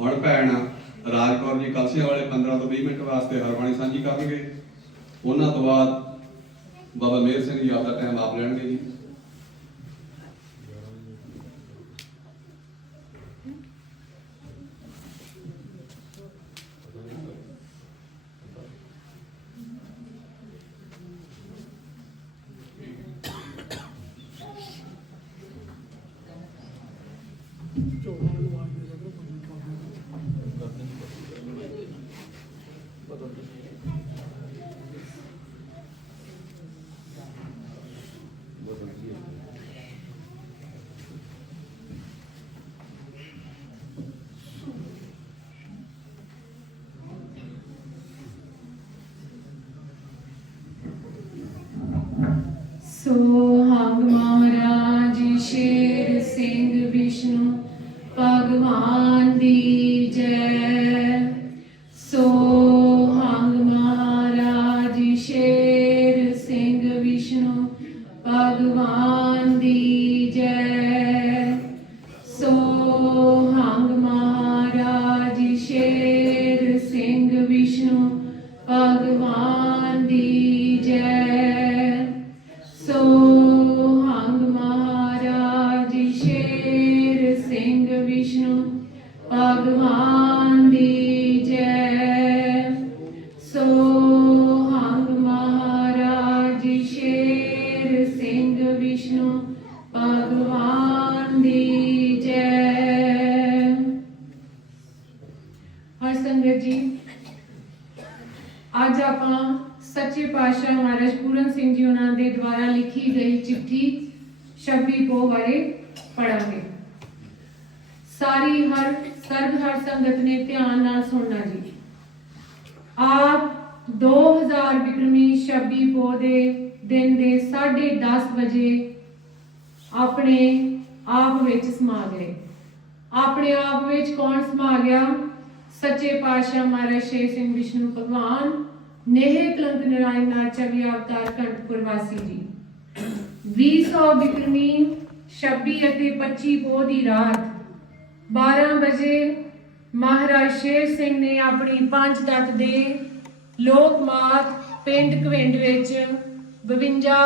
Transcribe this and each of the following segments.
ਹੁਣ ਭੈਣ ਰਾਜਕੌਰ ਜੀ ਕਲਸੀਆਂ ਵਾਲੇ 15 ਤੋਂ 20 ਮਿੰਟ ਵਾਸਤੇ ਹਰਬਾਣੀ ਸਾਂਝੀ ਕਰਨਗੇ। ਉਹਨਾਂ ਤੋਂ ਬਾਅਦ ਬਾਬਾ ਮੇਰ ਸਿੰਘ ਜੀ ਆਪਦਾ ਟਾਈਮ ਆਪ ਲੈਣਗੇ ਜੀ। ਸੋਹੰਗ ਮਹਾਰਾਜ ਵਿਸ਼ਨੂੰ ਭਗਵਾਨ ਦੀ ਜੈ। ਅੱਜ ਆਪਾਂ ਸੱਚੇ ਪਾਤਸ਼ਾਹ ਮਹਾਰਾਜ ਪੂਰਨ ਸਿੰਘ ਜੀ ਉਹਨਾਂ ਦੇ ਦੁਆਰਾ ਲਿਖੀ ਗਈ ਚਿੱਠੀ 26 ਪੋ ਬਾਰੇ ਪੜਾਂਗੇ ਸਾਰੀ ਹਰ ਸਰਬ ਹਰ ਸੰਗਤ ਨੇ ਧਿਆਨ ਨਾਲ ਸੁਣਨਾ ਜੀ। ਆਪ 2000 ਵਿਕਰਮੀ 26 ਪੋ ਦੇ ਦਿਨ ਦੇ 10:30 ਵਜੇ ਆਪਣੇ ਆਪ ਵਿੱਚ ਸਮਾ ਗਏ। ਆਪਣੇ ਆਪ ਵਿੱਚ ਕੌਣ ਸਮਾ ਗਿਆ? ਸੱਚੇ ਪਾਤਸ਼ਾਹ ਮਹਾਰਾਜ ਸ਼ੇਰ ਸਿੰਘ ਵਿਸ਼ਨੂੰ ਭਗਵਾਨ ਨੇਹ ਕਲੰਕ ਨਰਾਇਣ ਨਾਲ ਚਵੀ ਅਵਤਾਰ ਕੰਠਪੁਰ ਜੀ। 200 ਵਿਕਰਮੀ 26 ਅਤੇ 25 ਪੋਹ ਦੀ ਰਾਤ 12 ਵਜੇ ਮਹਾਰਾਜ ਸ਼ੇਰ ਸਿੰਘ ਨੇ ਆਪਣੀ ਪੰਜ ਤੱਤ ਦੇ ਲੋਕ ਮਾਤ ਪਿੰਡ ਕਵਿੰਡ ਵਿੱਚ 52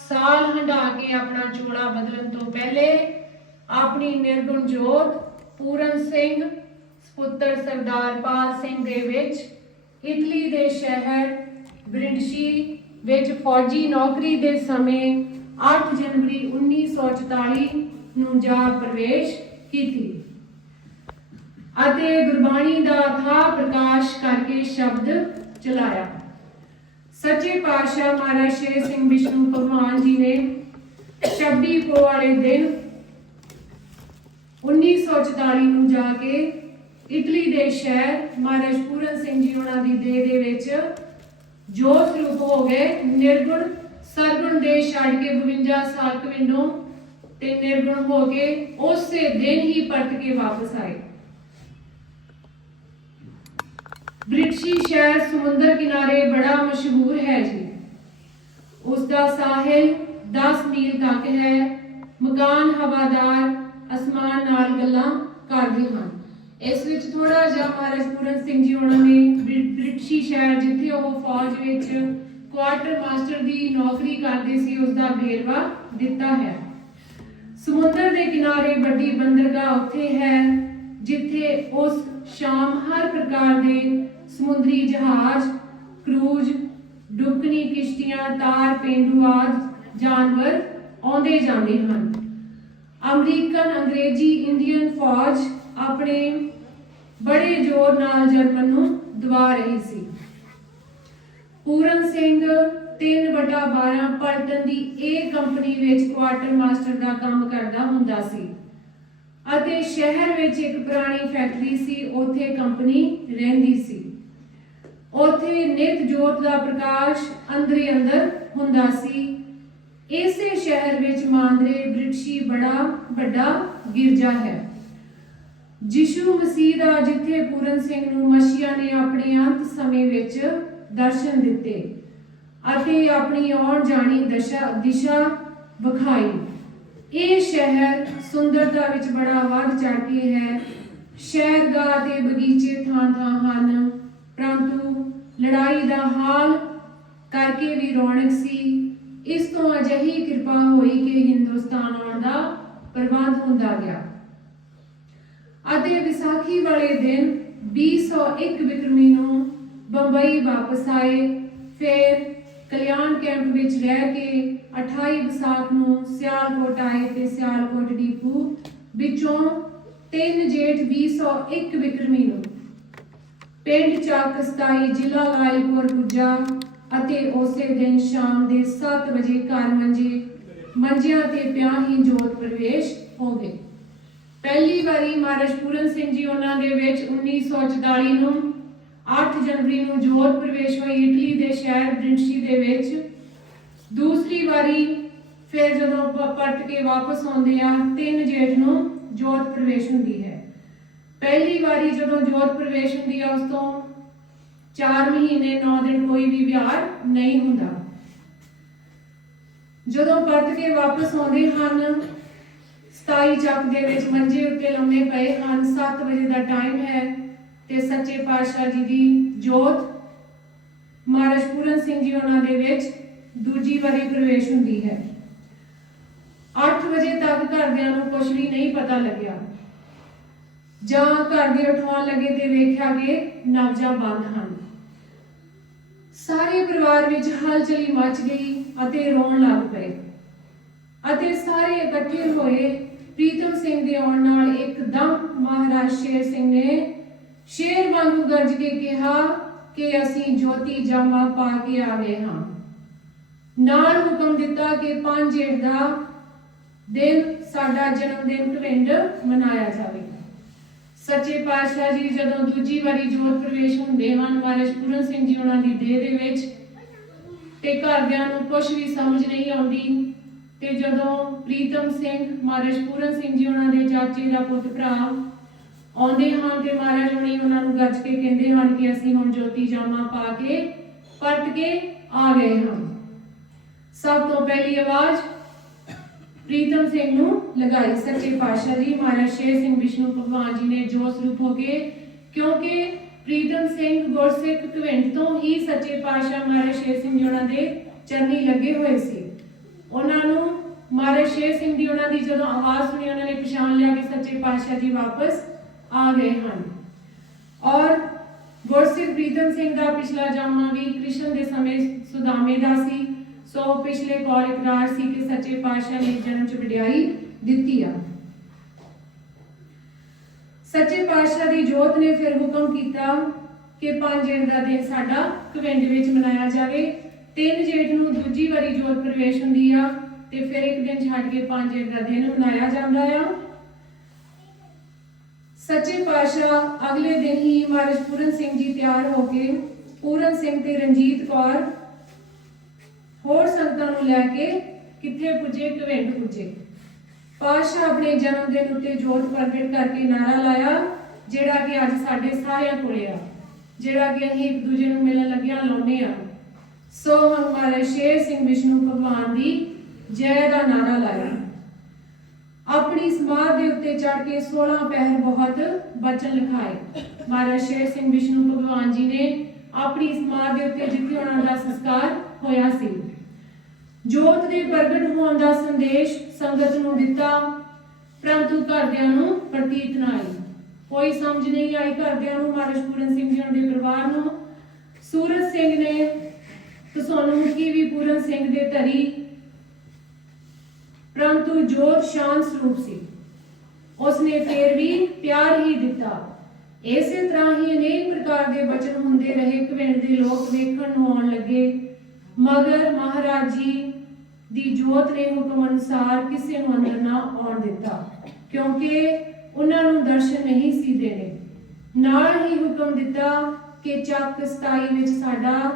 ਸਾਲ ਹੰਢਾ ਕੇ ਆਪਣਾ ਚੋਲਾ ਬਦਲਣ ਤੋਂ ਪਹਿਲੇ ਆਪਣੀ ਨਿਰਗੁਣ ਜੋਤ ਪੂਰਨ ਸਿੰਘ ਸਪੁੱਤਰ ਸਰਦਾਰ ਪਾਲ ਸਿੰਘ ਦੇ ਵਿੱਚ ਇਟਲੀ ਦੇ ਸ਼ਹਿਰ ਬ੍ਰਿੰਡਸ਼ੀ ਵਿੱਚ ਫੌਜੀ ਨੌਕਰੀ ਦੇ ਸਮੇਂ 8 ਜਨਵਰੀ 1944 ਨੂੰ ਜਾ ਪ੍ਰਵੇਸ਼ ਕੀਤੀ। ਅਤੇ ਗੁਰਬਾਣੀ ਦਾ ਥਾ ਪ੍ਰਕਾਸ਼ ਕਰਕੇ ਸ਼ਬਦ ਚਲਾਇਆ। ਸੱਚੇ ਪਾਤਸ਼ਾਹ ਮਹਾਰਾਜ ਸ਼ੇਰ ਸਿੰਘ ਵਿਸ਼ਨੂੰ ਭਗਵਾਨ ਜੀ ਨੇ 26 ਪੋ ਵਾਲੇ ਦਿਨ 1944 ਨੂੰ ਜਾ ਕੇ ਇਟਲੀ ਦੇ ਸ਼ਹਿਰ ਮਹਾਰਾਜ ਪੂਰਨ ਸਿੰਘ ਜੀ ਉਹਨਾਂ ਦੀ ਦੇਹ ਦੇ ਵਿੱਚ ਜੋਤ ਰੂਪ ਹੋ ਗਏ। ਨਿਰਗੁਣ ਸਰਗੁਣ ਦੇ ਛੱਡ ਕੇ 52 ਸਾਲ ਕਵਿੰਡੋਂ ਤੇ ਨਿਰਗੁਣ ਹੋ ਕੇ ਉਸੇ ਦਿਨ ਹੀ ਪਰਤ ਕੇ ਵਾਪਸ ਆਏ। ਬ੍ਰਿਟਿਸ਼ੀ ਸ਼ਹਿਰ ਸਮੁੰਦਰ ਕਿਨਾਰੇ ਬੜਾ ਮਸ਼ਹੂਰ ਹੈ ਜੀ। ਉਸ ਦਾ ਸਾਹਿਲ 10 ਮੀਲ ਤੱਕ ਹੈ। ਮਕਾਨ ਹਵਾਦਾਰ, ਅਸਮਾਨ ਨਾਲ ਗੱਲਾਂ ਕਰਦੇ ਹਨ। ਇਸ ਵਿੱਚ ਥੋੜਾ ਜਿਹਾ ਮਹਾਰਾਜ ਪੂਰਨ ਸਿੰਘ ਜੀ ਉਹਨਾਂ ਨੇ ਬ੍ਰਿਟਿਸ਼ੀ ਸ਼ਹਿਰ ਜਿੱਥੇ ਉਹ ਫੌਜ ਵਿੱਚ ਕੁਆਰਟਰ ਮਾਸਟਰ ਦੀ ਨੌਕਰੀ ਕਰਦੇ ਸੀ ਉਸ ਦਾ ਵੇਰਵਾ ਦਿੱਤਾ ਹੈ। ਸਮੁੰਦਰ ਦੇ ਕਿਨਾਰੇ ਵੱਡੀ ਬੰਦਰਗਾਹ ਉੱਥੇ ਹੈ, ਜਿੱਥੇ ਉਸ ਸ਼ਾਮ ਹਰ ਪ੍ਰਕਾਰ ਦੇ ਸਮੁੰਦਰੀ ਜਹਾਜ਼, ਕਰੂਜ਼, ਡੁਬਕਣੀ ਕਿਸ਼ਤੀਆਂ, ਤਾਰ, ਪੇਂਡੂ ਆਦਿ, ਜਾਨਵਰ ਆਉਂਦੇ ਜਾਂਦੇ ਹਨ। ਅਮਰੀਕਨ, ਅੰਗਰੇਜ਼ੀ, ਇੰਡੀਅਨ ਫੌਜ ਆਪਣੇ ਬੜੇ ਜ਼ੋਰ ਨਾਲ ਜਰਮਨ ਨੂੰ ਦਬਾ ਰਹੀ ਸੀ। ਪੂਰਨ ਸਿੰਘ 3/12 ਪਲਟਨ ਦੀ ਇਹ ਕੰਪਨੀ ਵਿੱਚ ਕੁਆਟਰ ਮਾਸਟਰ ਦਾ ਕੰਮ ਕਰਦਾ ਹੁੰਦਾ ਸੀ। ਅਤੇ ਸ਼ਹਿਰ ਵਿੱਚ ਇੱਕ ਪੁਰਾਣੀ ਫੈਕਟਰੀ ਸੀ, ਉੱਥੇ ਕੰਪਨੀ ਰਹਿੰਦੀ ਸੀ। ਉੱਥੇ ਨਿਤ ਜੋਤ ਦਾ ਪ੍ਰਕਾਸ਼ ਅੰਦਰੇ ਅੰਦਰ ਹੁੰਦਾ ਸੀ। ਇਸੇ ਸ਼ਹਿਰ ਵਿੱਚ ਮਾਂਦਰੇ ਬ੍ਰਿਟਿਸ਼ੀ ਬੜਾ ਵੱਡਾ ਗਿਰਜਾ ਹੈ। ਯਿਸੂ ਮਸੀਹ ਦਾ ਜਿੱਥੇ ਪੂਰਨ ਸਿੰਘ ਨੂੰ ਮਸੀਹਾ ਨੇ ਆਪਣੇ ਅੰਤ ਸਮੇਂ ਵਿੱਚ ਦਰਸ਼ਨ ਦਿੱਤੇ ਅਤੇ ਆਪਣੀ ਆਉਣ ਜਾਣੀ ਦਸ਼ਾ, ਦਿਸ਼ਾ ਵਿਖਾਈ। ਇਹ ਸ਼ਹਿਰ ਸੁੰਦਰਤਾ ਵਿੱਚ ਬੜਾ ਵੱਧ ਚੜ ਕੇ ਹੈ। ਸ਼ਹਿਰਗਾਹ ਤੇ ਬਗੀਚੇ ਥਾਂ ਥਾਂ ਹਨ। ਪਰੰਤੂ ਲੜਾਈ ਦਾ ਹਾਲ ਕਰਕੇ ਵੀ ਰੌਣਕ ਸੀ। ਇਸ ਤੋਂ ਅਜਿਹੀ ਕਿਰਪਾ ਹੋਈ ਕਿ ਹਿੰਦੁਸਤਾਨ ਆਉਣ ਦਾ ਪ੍ਰਬੰਧ ਹੁੰਦਾ ਗਿਆ। ਅਤੇ ਵਿਸਾਖੀ ਵਾਲੇ ਦਿਨ 201 ਵਿਕਰਮੀ ਨੂੰ ਬੰਬਈ ਵਾਪਸ ਆਏ। ਫਿਰ ਕਲਿਆਣ ਕੈਂਪ ਵਿੱਚ ਰਹਿ ਕੇ 28 ਵਿਸਾਖ ਨੂੰ ਸਿਆਲਕੋਟ ਆਏ ਤੇ ਸਿਆਲਕੋਟ ਡੀਪੂ ਵਿੱਚੋਂ 3 ਜੇਠ 201 ਵਿਕਰਮੀ ਨੂੰ। ਪਿੰਡ ਚੱਕ 27 ਜ਼ਿਲ੍ਹਾ ਰਾਏਪੁਰ ਪੁੱਜਾ ਅਤੇ ਉਸੇ ਦਿਨ ਸ਼ਾਮ ਦੇ 7 ਵਜੇ ਘਰ ਮੰਜੇ ਮੰਜਿਆਂ ਤੇ ਪਿਆ ਹੀ ਜੋਤ ਪ੍ਰਵੇਸ਼ ਹੋ ਗਏ। ਪਹਿਲੀ ਵਾਰੀ ਮਹਾਰਾਜ ਪੂਰਨ ਸਿੰਘ ਜੀ ਉਹਨਾਂ ਦੇ ਵਿੱਚ 1944 ਨੂੰ 8 ਜਨਵਰੀ ਨੂੰ ਜੋਤ ਪ੍ਰਵੇਸ਼ ਹੋਈ ਇਟਲੀ ਦੇ ਸ਼ਹਿਰ ਬ੍ਰਿੰਸ਼ੀ ਦੇ ਵਿੱਚ। ਦੂਸਰੀ ਵਾਰੀ ਫਿਰ ਜਦੋਂ ਪਰਤ ਕੇ ਵਾਪਸ ਆਉਂਦੇ ਆ 3 ਜੇਠ ਨੂੰ ਜੋਤ ਪ੍ਰਵੇਸ਼ ਹੁੰਦੀ ਹੈ। ਪਹਿਲੀ ਵਾਰੀ ਜਦੋਂ ਜੋਤ ਪ੍ਰਵੇਸ਼ ਹੁੰਦੀ ਆ, ਉਸ ਤੋਂ 4 ਮਹੀਨੇ 9 ਦਿਨ ਕੋਈ ਵੀ ਵਿਹਾਰ ਨਹੀਂ ਹੁੰਦਾ। ਜਦੋਂ ਪਰਤ ਕੇ ਵਾਪਸ ਆਉਂਦੇ ਹਨ 27 ਚੱਕ ਦੇ ਵਿੱਚ ਮੰਜੇ ਉੱਤੇ ਲੰਮੇ ਪਏ ਹਨ। 7 ਵਜੇ ਦਾ ਟਾਈਮ ਹੈ ਤੇ ਸੱਚੇ ਪਾਤਸ਼ਾਹ ਜੀ ਦੀ ਜੋਤ ਮਹਾਰਾਜ ਪੂਰਨ ਸਿੰਘ ਜੀ ਉਹਨਾਂ ਦੇ ਵਿੱਚ ਦੂਜੀ ਵਾਰੀ ਪ੍ਰਵੇਸ਼ ਹੁੰਦੀ ਹੈ। 8 ਵਜੇ ਤੱਕ ਘਰਦਿਆਂ ਨੂੰ ਕੁਝ ਵੀ ਨਹੀਂ ਪਤਾ ਲੱਗਿਆ। ਜਾਂ ਘਰ ਦੇ ਉਠਾਉਣ ਲੱਗੇ ਤੇ ਵੇਖਿਆ ਕਿ ਨਬਜਾਂ ਬੰਦ ਹਨ। ਸਾਰੇ ਪਰਿਵਾਰ ਵਿੱਚ ਹਲਚਲੀ ਮਚ ਗਈ ਅਤੇ ਰੋਣ ਲੱਗ ਪਏ ਅਤੇ ਸਾਰੇ ਇਕੱਠੇ ਹੋਏ ਪ੍ਰੀਤਮ ਸਿੰਘ ਦੇ ਆਉਣ ਨਾਲ ਇੱਕਦਮ ਮਹਾਰਾਜ ਸ਼ੇਰ ਸਿੰਘ ਨੇ ਸ਼ੇਰ ਵਾਂਗੂ ਗਰਜ ਕੇ ਕਿਹਾ ਕਿ ਅਸੀਂ ਜੋਤੀ ਜਾਮਾ ਪਾ ਕੇ ਆ ਗਏ ਹਾਂ। ਨਾਲ ਹੁਕਮ ਦਿੱਤਾ ਕਿ ਪੰਜ ਜੇਠ ਦਾ ਦਿਨ ਸਾਡਾ ਜਨਮ ਦਿਨ ਕੈਲੰਡ ਮਨਾਇਆ ਜਾਵੇਗਾ ਸੱਚੇ ਪਾਤਸ਼ਾਹ ਜੀ, ਜਦੋਂ ਦੂਜੀ ਵਾਰੀ ਜੋਤ ਪ੍ਰਵੇਸ਼ ਹੁੰਦੇ ਹਨ, ਮਹਾਰਾਜ ਪੂਰਨ ਸਿੰਘ ਜੀ ਉਹਨਾਂ ਦੀ ਦੇਹ ਦੇ ਵਿੱਚ ਤੇ ਘਰਦਿਆਂ ਨੂੰ ਕੁਝ ਵੀ ਸਮਝ ਨਹੀਂ ਆਉਂਦੀ ਤੇ ਜਦੋਂ ਪ੍ਰੀਤਮ ਸਿੰਘ, ਮਹਾਰਾਜ ਪੂਰਨ ਸਿੰਘ ਜੀ ਉਹਨਾਂ ਦੇ ਚਾਚੇ ਦਾ ਪੁੱਤ ਭਰਾ ਆਉਂਦੇ ਹਨ ਤੇ ਮਹਾਰਾਜ ਹੁਣੀ ਉਹਨਾਂ ਨੂੰ ਗੱਜ ਕੇ ਕਹਿੰਦੇ ਹਨ ਕਿ ਅਸੀਂ ਹੁਣ ਜੋਤੀ ਜਾਮਾ ਪਾ ਕੇ ਪਰਤ ਕੇ ਆ ਗਏ ਹਾਂ। ਸਭ ਤੋਂ ਪਹਿਲੀ ਆਵਾਜ਼ ਪ੍ਰੀਤਮ ਸਿੰਘ ਨੂੰ ਲਗਾਈ। ਸੱਚੇ ਪਾਤਸ਼ਾਹ ਜੀ, ਮਹਾਰਾਜ ਸ਼ੇਰ ਸਿੰਘ ਵਿਸ਼ਨੂੰ ਭਗਵਾਨ ਜੀ ਨੇ ਜੋ ਸਰੂਪ ਹੋ ਕੇ ਕਿਉਂਕਿ ਪ੍ਰੀਤਮ ਸਿੰਘ ਗੁਰਸਿੱਖ ਕਵਿੰਟ ਤੋਂ ਹੀ ਸੱਚੇ ਪਾਤਸ਼ਾਹ ਮਹਾਰਾਜ ਸ਼ੇਰ ਸਿੰਘ ਜੀ ਉਹਨਾਂ ਦੇ ਚਰਨੀ ਲੱਗੇ ਹੋਏ ਸੀ। ਉਹਨਾਂ ਨੂੰ ਮਹਾਰਾਜ ਸ਼ੇਰ ਸਿੰਘ ਦੀ ਉਹਨਾਂ ਦੀ ਜਦੋਂ ਆਵਾਜ਼ ਸੁਣੀ, ਉਹਨਾਂ ਨੇ ਪਛਾਣ ਲਿਆ ਕਿ ਸੱਚੇ ਪਾਤਸ਼ਾਹ ਜੀ ਵਾਪਸ ਆ ਗਏ ਹਨ। ਔਰ ਗੁਰਸਿੱਖ ਪ੍ਰੀਤਮ ਸਿੰਘ ਦਾ ਪਿਛਲਾ ਜਾਮਾ ਵੀ ਕ੍ਰਿਸ਼ਨ ਦੇ ਸਮੇਂ ਸੁਦਾਮੇ ਦਾ ਸੀ। ਸੋ ਪਿਛਲੇ ਕੌਲ ਇਕਰਾਰ ਸੀ ਕਿ ਸੱਚੇ ਪਾਤਸ਼ਾਹ ਨੇ ਜਨਮ ਚ ਵਡਿਆਈ ਦਿੱਤੀ ਆ। ਸੱਚੇ ਪਾਤਸ਼ਾਹ ਦੀ ਜੋਤ ਨੇ ਫਿਰ ਹੁਕਮ ਕੀਤਾ ਕਿ ਪੰਜ ਜੇਠ ਦਾ ਦਿਨ ਸਾਡਾ ਕਵਿੰਡ ਵਿੱਚ ਮਨਾਇਆ ਜਾਵੇ। ਤਿੰਨ ਜੇਠ ਨੂੰ ਦੂਜੀ ਵਾਰੀ ਜੋਤ ਪ੍ਰਵੇਸ਼ ਹੁੰਦੀ ਆ, ਤੇ ਫਿਰ ਇੱਕ ਦਿਨ ਛੱਡ ਕੇ ਪੰਜ ਜੇਠ ਦਾ ਦਿਨ ਮਨਾਇਆ ਜਾਂਦਾ ਆ। ਸੱਚੇ ਪਾਤਸ਼ਾਹ ਅਗਲੇ ਦਿਨ ਹੀ ਮਹਾਰਾਜ ਪੂਰਨ ਸਿੰਘ ਜੀ ਤਿਆਰ ਹੋ ਕੇ ਪੂਰਨ ਸਿੰਘ ਤੇ ਰਣਜੀਤ ਕੌਰ ਹੋਰ ਸੰਗਤਾਂ ਨੂੰ ਲੈ ਕੇ ਕਿੱਥੇ ਪੁੱਜੇ ਕਵਿੰਡ ਪੁੱਜੇ। ਪਾਤਸ਼ਾਹ ਆਪਣੇ ਜਨਮ ਦਿਨ ਉੱਤੇ ਜੋਤ ਪ੍ਰਗਟ ਕਰਕੇ ਨਾਰਾ ਲਾਇਆ, ਜਿਹੜਾ ਕਿ ਅੱਜ ਸਾਡੇ ਸਾਰਿਆਂ ਕੋਲੇ ਆ, ਜਿਹੜਾ ਕਿ ਅਸੀਂ ਇੱਕ ਦੂਜੇ ਨੂੰ ਮਿਲਣ ਲੱਗਿਆ ਲਾਉਨੇ ਆ। ਸੋ ਹੁਣ ਮਹਾਰਾਜ ਸ਼ੇਰ ਸਿੰਘ ਵਿਸ਼ਨੂੰ ਭਗਵਾਨ ਦੀ ਜੈ ਦਾ ਨਾਰਾ ਲਾਇਆ। ਆਪਣੀ ਸਮਾਧ ਦੇ ਉੱਤੇ ਚੜ ਕੇ 16 ਪਹਿਰ ਬਹੁਤ ਬਚਨ ਲਿਖਾਏ। ਮਹਾਰਾਜ ਸ਼ੇਰ ਸਿੰਘ ਵਿਸ਼ਨੂੰ ਭਗਵਾਨ ਜੀ ਨੇ ਆਪਣੀ ਸਮਾਧ ਦੇ ਉੱਤੇ ਜਿੱਥੇ ਉਹਨਾਂ ਦਾ ਸੰਸਕਾਰ ਹੋਇਆ ਸੀ। ਜੋਤ ਦੇ ਪ੍ਰਗਟ ਹੋਣ ਦਾ ਸੰਦੇਸ਼ ਸੰਗਤ ਨੂੰ ਦਿੱਤਾ, ਪਰੰਤੂ ਘਰਦਿਆਂ ਨੂੰ ਪ੍ਰਤੀਤ ਨਾ ਆਈ। ਕੋਈ ਸਮਝ ਨਹੀਂ ਆਈ ਘਰਦਿਆਂ ਨੂੰ, ਮਹਾਰਾਜ ਪੂਰਨ ਸਿੰਘ ਜੀ ਉਹਨਾਂ ਦੇ ਪਰਿਵਾਰ ਨੂੰ। ਸੂਰਜ ਸਿੰਘ ਨੇ ਸਿੰਘ ਦੇ ਧਰੀ ਪਰੰਤੂ ਜੋਤ ਸ਼ਾਂਤ ਸਰੂਪ ਸੀ। ਉਸਨੇ ਫੇਰ ਵੀ ਪਿਆਰ ਹੀ ਦਿੱਤਾ। ਇਸੇ ਤਰ੍ਹਾਂ ਹੀ ਅਨੇਕ ਪ੍ਰਕਾਰ ਦੇ ਬਚਨ ਹੁੰਦੇ ਰਹੇ। ਕਵਿੰਡ ਦੇ ਲੋਕ ਵੇਖਣ ਨੂੰ ਆਉਣ ਲੱਗੇ। ਮਗਰ ਮਹਾਰਾਜ ਜੀ ਦੀ ਜੋਤ ਨੇ ਹੁਕਮ ਅਨੁਸਾਰ ਕਿਸੇ ਨੂੰ ਅੰਦਰ ਨਾ ਆਉਣ ਦਿੱਤਾ, ਕਿਉਂਕਿ ਉਹਨਾਂ ਨੂੰ ਦਰਸ਼ਨ ਨਹੀਂ ਸੀ ਦੇਣੇ। ਨਾਲ ਹੀ ਹੁਕਮ ਦਿੱਤਾ ਕਿ ਚੱਕ 27 ਵਿੱਚ ਸਾਡਾ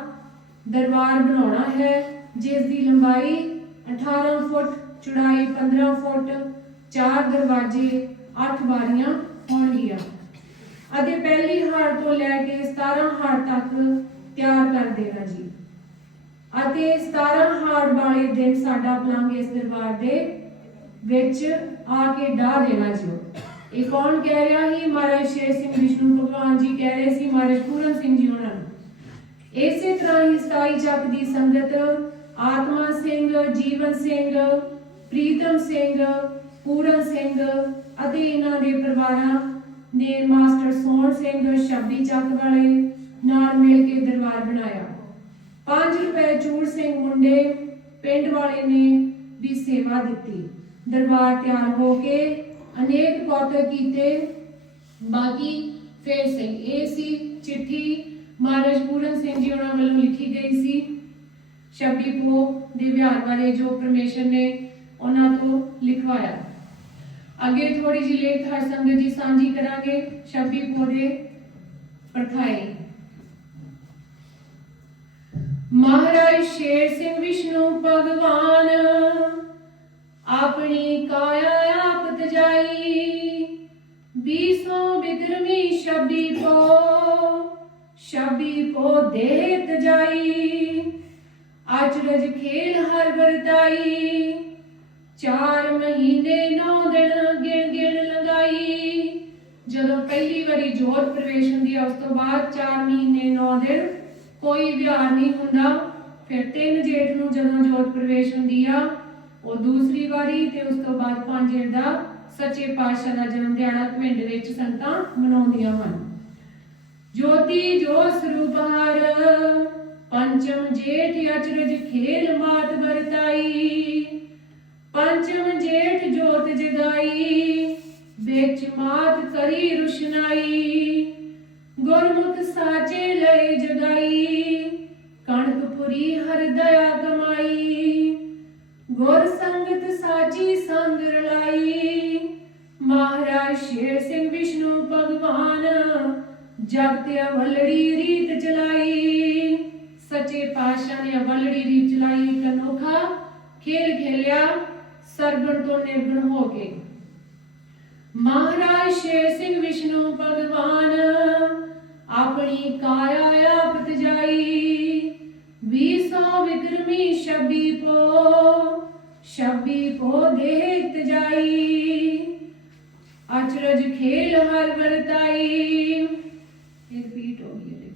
ਦਰਬਾਰ ਬਣਾਉਣਾ ਹੈ। ਜਿਸ ਦੀ ਲੰਬਾਈ 18 ਫੁੱਟ, ਚੌੜਾਈ 15 ਫੁੱਟ, ਚਾਰ ਦਰਵਾਜ਼ੇ 8 ਬਾਰੀਆਂ ਹੋਣਗੀਆਂ। ਅਤੇ ਪਹਿਲੀ ਹਾਰ ਤੋਂ ਲੈ ਕੇ 17 ਹਾਰ ਤੱਕ ਤਿਆਰ ਕਰ ਦੇਣਾ ਜੀ। ਅਤੇ 17 ਹਾਰ ਵਾਲੇ ਦਿਨ ਸਾਡਾ ਪਲੰਗ ਇਸ ਦਰਬਾਰ ਦੇ ਵਿੱਚ ਆ ਕੇ ਢਾ ਦੇਣਾ ਜੀ। ਇਹ ਕੌਣ ਕਹਿ ਰਿਹਾ ਸੀ? ਮਹਾਰਾਜ ਸ਼ੇਰ ਸਿੰਘ ਵਿਸ਼ਨੂੰ ਭਗਵਾਨ ਜੀ ਕਹਿ ਰਹੇ ਸੀ, ਮਹਾਰਾਜ ਪੂਰਨ ਸਿੰਘ ਜੀ ਉਹਨਾਂ ਨੂੰ ਇਸੇ ਤਰ੍ਹਾਂ ਹੀ ਸਤਾਈ ਚੱਕ ਦੀ ਸੰਗਤ ਆਤਮਾ ਸਿੰਘ ਜੀਵਨ ਸਿੰਘ ਪ੍ਰੀਤਮ ਸਿੰਘ ਪੂਰਨ ਸਿੰਘ ਅਤੇ ਇਹਨਾਂ ਦੇ ਪਰਿਵਾਰਾਂ ਨੇ ਮਾਸਟਰ ਸੋਹਣ ਸਿੰਘ ਸ਼ਬਦੀ ਚੱਕ ਵਾਲੇ ਨਾਲ ਮਿਲ ਕੇ ਦਰਬਾਰ ਬਣਾਇਆ। 5 ਰੁਪਏ ਚੂੜ ਸਿੰਘ ਮੁੰਡੇ ਪਿੰਡ ਵਾਲੇ ਨੇ ਵੀ ਸੇਵਾ ਦਿੱਤੀ। ਦਰਬਾਰ ਤਿਆਰ ਹੋ ਕੇ ਅਨੇਕ ਕੌਤਕ ਕੀਤੇ। ਬਾਕੀ ਫੇਰ ਸਿੰਘ ਇਹ ਸੀ, ਚਿੱਠੀ ਮਹਾਰਾਜ ਪੂਰਨ ਸਿੰਘ ਜੀ ਉਹਨਾਂ ਵੱਲੋਂ ਲਿਖੀ ਗਈ ਸੀ। ਸ਼ਬਦੀ ਪੋ ਦੇ ਵਿਹਾਰ ਬਾਰੇ ਜੋ ਪਰਮੇਸ਼ਰ ਨੇ ਉਹਨਾਂ ਤੋਂ ਲਿਖਵਾਇਆ ਅੱਗੇ ਥੋੜੀ ਜਿਹੀ ਲੇਖ ਹਰ ਸੰਗਤ ਜੀ ਸਾਂਝੀ ਕਰਾਂਗੇ ਸ਼ਬਦੀ ਪੋ ਦੇ ਪਰਖਾਈ ਮਹਾਰਾਜ ਸ਼ੇਰ ਸਿੰਘ ਵਿਸ਼ਨੂੰ ਭਗਵਾਨ ਆਪਣੀ ਕਾਇਆ ਆਪ ਤਜਾਈ ਬੀਸੋਂ ਬਿਕਰਮੀ ਸ਼ਬੀ ਪੋ ਸ਼ਬੀ ਪੋ ਦੇ ਤਜਾਈ ਅਚਰਜ ਖੇਲ ਹਰ ਵਰਤਾਈ ਚਾਰ ਮਹੀਨੇ ਨੌ ਦਿਨ ਗਿਣ ਗਿਣ ਲਗਾਈ ਜਦੋਂ ਪਹਿਲੀ ਵਾਰੀ ਜੋਤ ਪ੍ਰਵੇਸ਼ ਹੁੰਦੀ ਹੈ ਉਸ ਤੋਂ ਬਾਅਦ 4 ਮਹੀਨੇ 9 ਦਿਨ ਕੋਈ ਵਿਹਾਰ ਨਹੀਂ ਹੁੰਦਾ। ਫਿਰ ਤਿੰਨ ਜੇਠ ਨੂੰ ਜਦੋਂ ਜੋਤ ਪ੍ਰਵੇਸ਼ ਹੁੰਦੀ ਆ, ਉਹ ਦੂਸਰੀ ਵਾਰੀ ਤੇ ਉਸ ਤੋਂ ਬਾਅਦ ਪੰਜ ਜੇਠ ਦਾ ਸੱਚੇ ਪਾਤਸ਼ਾਹ ਦਾ ਜਨਮ ਦਿਹਾੜਾ ਪਿੰਡ ਵਿੱਚ ਸੰਗਤਾਂ ਮਨਾਉਂਦੀਆਂ ਹਨ। ਜੋਤੀ ਜੋ ਸਰੂਪ ਹਰ ਪੰਚਮ ਜੇਠ ਅਚਰਜ ਖੇਲ ਮਾਤ ਵਰਤਾਈ। ਪੰਚਮ ਜੇਠ ਜੋਤ ਜਗਾਈ। ਵਿੱਚ ਮਾਤ ਕਰੀ ਰੁਸ਼ਨਾਈ। ਗੁਰਮੁਖ ਸਾਚੇ ਲਈ ਜਗਾਈ। ਕਣਕਪੁਰੀ ਹਰ ਦਇਆ ਕਮਾਈ। ਗੁਰ ਸੰਗਤ ਸਾਚੀ ਸੰਗ ਰਲਾਈ। ਮਹਾਰਾਜ ਸ਼ੇਰ ਸਿੰਘ ਵਿਸ਼ਨੂੰ ਭਗਵਾਨ। ਜਗਤ ਅਵਲੜੀ ਰੀਤ ਚਲਾਈ। ਸੱਚੇ ਪਾਤਸ਼ਾਹ ਨੇ ਅਵਲੜੀ ਰੀਤ ਚਲਾਈ ਇੱਕ ਅਨੋਖਾ ਖੇਲ ਖੇਲਿਆ ਸਰਗਣ ਤੋਂ ਨਿਰਗੁਣ ਹੋ ਕੇ ਮਹਾਰਾਜ ਸ਼ੇਰ ਸਿੰਘ ਵਿਸ਼ਨੂੰ ਭਗਵਾਨ ਆਪਣੀ ਕਾਇਆ ਆਪ ਤਜਾਈ ਵੀਸੋ ਵਿਕਰਮੀ ਸ਼ਬੀ ਪੋ ਸ਼ਬੀ ਪੋ ਦੇ ਤਜਾਈ ਅਚਰਜ ਖੇਲ ਹਰ ਵਰਤਾਈ ਇਹ ਰਿਪੀਟ ਹੋ ਗਈ ਹੈ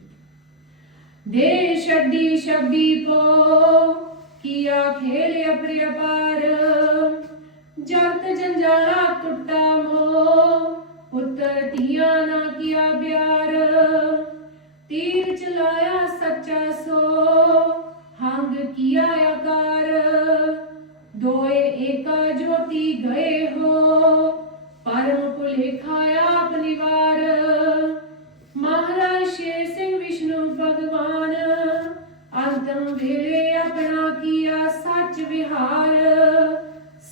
ਦੇ ਛੱਡੀ ਸ਼ਬਦੀ ਪੋ, ਕੀਆ ਖੇਲ ਅਪਰਿਆਪਾਰ ਜਗਤ ਜੰਜਾਲਾ ਟੁੱਟਾ ਮੋ, ਪੁੱਤਰ ਧੀਆ ਨਾ ਕੀਆ ਬਿਆਰ ਤੀਰ ਚਲਾਇਆ ਸੱਚਾ ਸੋ, ਹੰਗ ਕੀਆ ਆਕਾਰ? ਦੋਏ ਏਕਾ ਜੋਤੀ ਗਏ ਹੋ, ਪਰਮ ਭੁਲੇਖਾ ਆਪ ਵੇਲੇ ਆਪਣਾ ਕੀਆ, ਸੱਚ ਵਿਹਾਰ।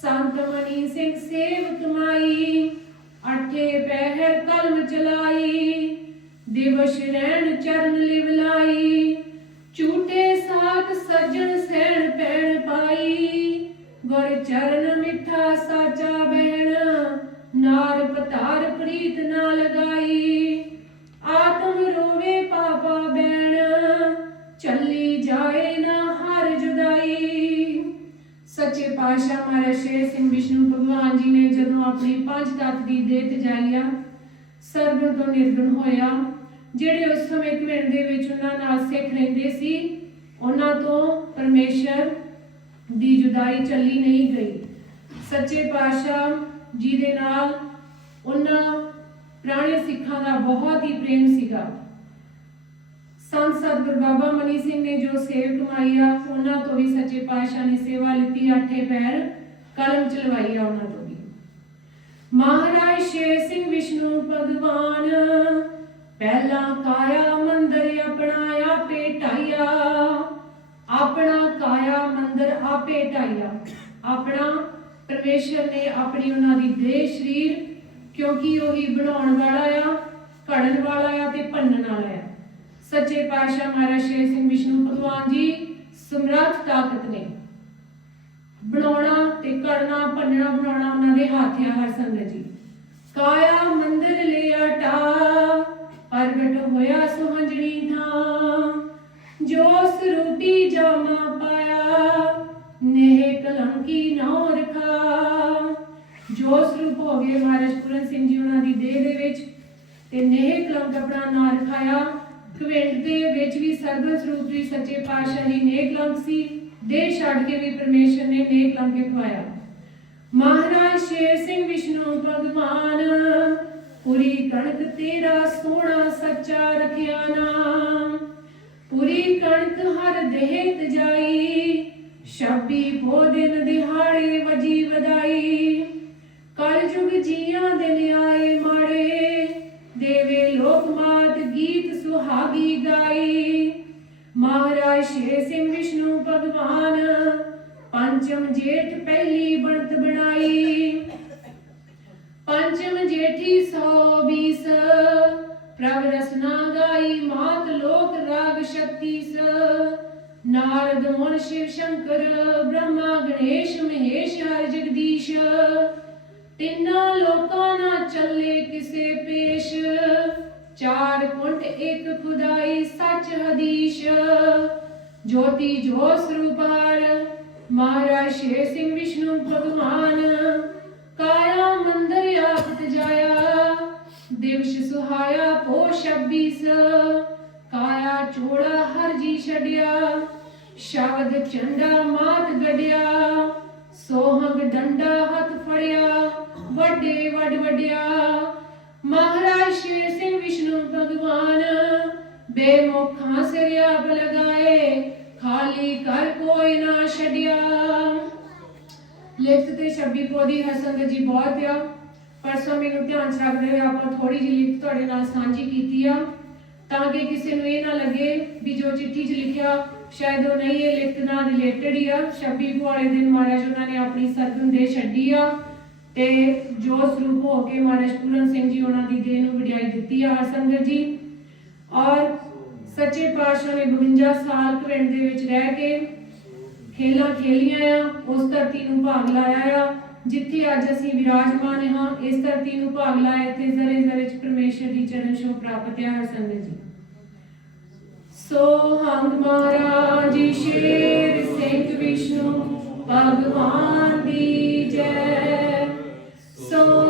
ਸੰਤ ਮਨੀ ਸਿੰਘ ਸੇਵ ਕਮਾਈ ਅਠੇ ਪਹਿਰ ਕਲਮ ਚਲਾਈ ਦਿਵਸ ਰਹਿਣ ਚਰਨ ਸੱਚੇ ਪਾਤਸ਼ਾਹ ਮਹਾਰਾਜ ਸ਼ੇਰ ਸਿੰਘ ਵਿਸ਼ਨੂੰ ਭਗਵਾਨ ਜੀ ਨੇ ਜਦੋਂ ਆਪਣੀ ਪੰਜ ਤੱਤ ਦੀ ਦੇਹ ਤਜਾਈਆ ਸਰਗੁਣ ਤੋਂ ਨਿਰਗੁਣ ਹੋਇਆ, ਜਿਹੜੇ ਉਸ ਸਮੇਂ ਘਿਰਣ ਦੇ ਵਿੱਚ ਉਹਨਾਂ ਨਾਲ ਸਿੱਖ ਰਹਿੰਦੇ ਸੀ, ਉਹਨਾਂ ਤੋਂ ਪਰਮੇਸ਼ਰ ਦੀ ਜੁਦਾਈ ਚੱਲੀ ਨਹੀਂ ਗਈ। ਸੱਚੇ ਪਾਤਸ਼ਾਹ ਜੀ ਦੇ ਨਾਲ ਉਹਨਾਂ ਪੁਰਾਣੇ ਸਿੱਖਾਂ ਦਾ ਬਹੁਤ ਹੀ ਪ੍ਰੇਮ ਸੀਗਾ। ਸੰਤ ਸਤਿਗੁਰ ਬਾਬਾ ਮਨੀ ਸਿੰਘ ਨੇ ਜੋ ਸੇਵ ਕਮਾਈ ਆ, ਉਹਨਾਂ ਤੋਂ ਵੀ ਸੱਚੇ ਪਾਤਸ਼ਾਹ ਨੇ ਸੇਵਾ ਲਿੱਤੀ ਆਠੇ ਪੈਰ ਕਲਮ ਚਲਵਾਈ ਆ ਉਹਨਾਂ ਤੋਂ ਵੀ। ਮਹਾਰਾਜ ਸ਼ੇਰ ਸਿੰਘ ਵਿਸ਼ਨੂੰ, ਭਗਵਾਨ, ਪਹਿਲਾ ਕਾਇਆ ਮੰਦਰ ਆਪਣਾ ਆਪੇ ਢਾਇਆ। ਆਪਣਾ ਕਾਇਆ ਮੰਦਰ ਆਪੇ ਢਾਇਆ। ਆਪਣਾ ਪਰਮੇਸ਼ਰ ਨੇ ਆਪਣੀ ਉਹਨਾਂ ਦੀ ਦੇਹ ਸਰੀਰ, ਕਿਉਂਕਿ ਉਹੀ ਬਣਾਉਣ ਵਾਲਾ ਆ, ਘੜਨ ਵਾਲਾ ਆ ਤੇ ਭੰਨਣ ਵਾਲਾ ਆ। ਸੱਚੇ ਪਾਤਸ਼ਾਹ ਮਹਾਰਾਜ ਸ਼ੇਰ ਸਿੰਘ ਵਿਸ਼ਨੂੰ ਭਗਵਾਨ ਜੀ, ਸਮਰੱਥ ਤਾਕਤ ਨੇ। ਬਣਾਉਣਾ ਤੇ ਕਰਨਾ, ਭੰਨਣਾ, ਬਣਾਉਣਾ ਉਹਨਾਂ ਦੇ ਹੱਥ ਆ ਹਰ ਸੰਗਤ ਜੀ। ਕਾਇਆ ਮੰਦਰ ਲਿਆ ਟਾ ਪ੍ਰਗਟ ਹੋਇਆ ਸੁਹੰਜਣੀ ਥਾਂ। ਜੋ ਸਰੂਪੀ ਜਾਮਾ ਪਾਇਆ, ਨੇਹ ਕਲੰਕੀ ਨੌ ਰਖਾ। ਜੋ ਸਰੂਪ ਹੋ ਗਏ ਮਹਾਰਾਜ ਪੂਰਨ ਸਿੰਘ ਜੀ ਉਹਨਾਂ ਦੀ ਦੇਹ ਦੇ ਵਿੱਚ ਤੇ ਨੇਹ ਕਲੰਕ ਆਪਣਾ ਨਾਂ ਰਖਾਇਆ। ਕਵਿੰਡ ਦੇ ਵਿੱਚ ਵੀ ਸਰਬਤ ਸਰੂਪ ਦੀ ਸੱਚੇ ਪਾਤਸ਼ਾਹ ਦੀ ਸੀ, ਦੇਹ ਛੱਡ ਕੇ ਵੀ ਪਰਮੇਸ਼ਰ ਨੇ ਨੇਹ ਖਵਾਇਆ। ਮਹਾਰਾਜ ਸ਼ੇਰ ਸਿੰਘ ਵਿਸ਼ਨੂੰ, ਭਗਵਾਨ, ਪੁਰੀ ਕਣਕ ਤੇਰਾ ਸੋਹਣਾ ਸੱਚਾ ਰਖਿਆ ਨਾਮ ਪੁਰੀ ਕਣਕ ਹਰ ਦੇਹ ਤਜਾਈ ਸ਼ਬੀ ਪੋ ਦਿਨ ਦਿਹਾੜੇ ਵਜੀ ਵਧਾਈ। ਕਲ ਜੁਗ ਜੀਆਂ ਦਿਨ ਆਏ ਸੁਹਾਗੀ ਗਾਈ। ਮਹਾਰਾਜ ਸ਼ੇਰ ਸਿੰਘ ਵਿਸ਼ਨੂੰ ਭਗਵਾਨ, ਪੰਚਮ ਜੇਠ ਪਹਿਲੀ ਬਣਤ ਬਣਾਈ। ਪੰਚਮ ਜੇਠੀ ਸੌ ਪ੍ਰਭ ਰਸਨਾ ਗਾਈ ਮਾਤ ਲੋਕ ਰਾਗ ਸ਼ਕਤੀਸ ਨਾਰਦ ਮੁਨ ਸ਼ਿਵ ਸ਼ੰਕਰ, ਬ੍ਰਹਮਾ ਗਣੇਸ਼ ਮਹੇਸ਼ ਹਰ ਜਗਦੀਸ਼। ਤਿੰਨਾਂ ਲੋਕਾਂ ਨਾ ਚੱਲੇ ਕਿਸੇ ਪੇਸ਼। ਚਾਰ ਕੁੰਟ ਇੱਕ ਖੁਦਾਈ ਸੱਚ ਹਦੀਸ਼। ਜੋਤੀ ਜੋ ਸਰੂਪਾਰ ਮਹਾਰਾਜ ਸ਼ੇਰ ਸਿੰਘ ਵਿਸ਼ਨੂੰ ਭਗਵਾਨ। ਕਾਇਆ ਮੰਦਰ ਆਪ ਜਾਇਆ, ਦਿਵਸ ਸੁਹਾਇਆ ਪੋ 26 ਕਾਇਆ ਚੋੜਾ ਹਰ ਜੀ ਛੜਿਆ ਸ਼ਬਦ ਚੰਡਾ ਮਾਤ ਗੜਿਆ ਸੋਹੰਗ ਡੰਡਾ ਹੱਥ ਫੜਿਆ, ਵੱਡੇ ਵੱਡ ਵਡਿਆ। ਬੇਮੁਖਾਂ ਸਿਰ ਆਪ ਖਾਲੀ ਕਰ ਕੋਈ ਨਾ ਛੱਡਿਆ। ਲਿਖਤ ਤੇ ਛੱਬੀ ਪੋਦੀ ਹਸੰਗ ਜੀ ਬਹੁਤ ਆ। ਪਰਸੋਂ ਮੈਨੂੰ ਧਿਆਨ ਚ ਰੱਖਦੇ ਹੋਏ ਆਪਾਂ ਥੋੜੀ ਜਿਹੀ ਲਿਖਤ ਤੁਹਾਡੇ ਨਾਲ ਸਾਂਝੀ ਕੀਤੀ ਆ। ਤਾਂ ਕਿ ਕਿਸੇ ਨੂੰ ਇਹ ਨਾ ਲੱਗੇ ਵੀ ਜੋ ਚਿੱਠੀ 'ਚ ਲਿਖਿਆ, ਸ਼ਾਇਦ ਉਹ ਨਹੀਂ, ਇਹ ਲਿਖਤ ਨਾਲ ਰਿਲੇਟਡ ਹੀ ਆ। ਛੱਬੀ ਵਾਲੇ ਦਿਨ ਮਹਾਰਾਜ ਉਹਨਾਂ ਨੇ ਆਪਣੀ ਸਰਗਮ ਦੇ ਛੱਡੀ ਆ। ਤੇ ਜੋ ਸਰੂਪ ਹੋ ਕੇ ਮਹਾਰਾਜ ਪੂਰਨ ਸਿੰਘ ਜੀ ਉਹਨਾਂ ਦੀ ਦੇਹ ਨੂੰ ਵਡਿਆਈ ਦਿੱਤੀ ਆ ਹਰ ਸੰਗਤ ਜੀ। ਔਰ ਸੱਚੇ ਪਾਤਸ਼ਾਹ ਨੇ 52 ਸਾਲ ਕਵਿੰਡ ਦੇ ਵਿੱਚ ਰਹਿ ਕੇ ਖੇਲਾਂ ਖੇਲੀਆਂ ਆ, ਉਸ ਧਰਤੀ ਨੂੰ ਭਾਗ ਲਾਇਆ ਆ। ਜਿੱਥੇ ਅੱਜ ਅਸੀਂ ਵਿਰਾਜਮਾਨ ਹਾਂ, ਇਸ ਧਰਤੀ ਨੂੰ ਭਾਗ ਲਾਇਆ, ਇੱਥੇ ਜ਼ਰੇ ਜ਼ਰੇ ਚ ਪਰਮੇਸ਼ਰ ਦੀ ਚਰਨ ਛੋਹ ਪ੍ਰਾਪਤ ਹੈ ਹਰ ਸੰਗਤ ਜੀ। ਸੋ ਹੰਗ ਮਹਾਰਾਜ ਸ਼ੇਰ ਸਿੰਘ ਵਿਸ਼ਨੂੰ, ਭਗਵਾਨ ਦੀ ਜੈ। ਸੋ